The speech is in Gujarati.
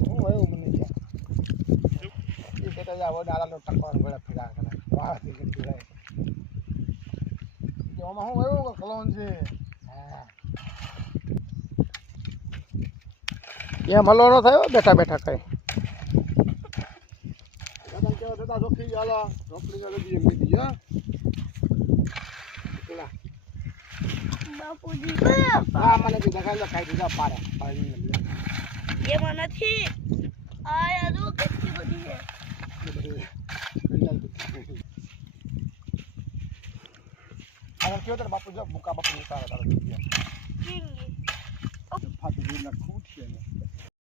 હું એવું મને ગયા એ કહેતા જાવ ડાળાનો ટકવાનો ગળા ફેરા કરે વાહથી ગંદી રહે કે આમાં હું એવું કે કલોન છે હા એ મલો ન થયો બેઠા બેઠા કઈ દાદા કેવો દાદા રોકડી હાલો રોકડી ગાડી દી એમ દી હા પેલા બાપુજી હા મને કી દેખાય ખાઈ દીધા પાડે એમાં નથી આ યાર કેટલી બધી છે અગર ક્યો તાર બાપુ જો મુકા બાપુ ઉતારે તારે ચીંગી ફાટી ગઈ ના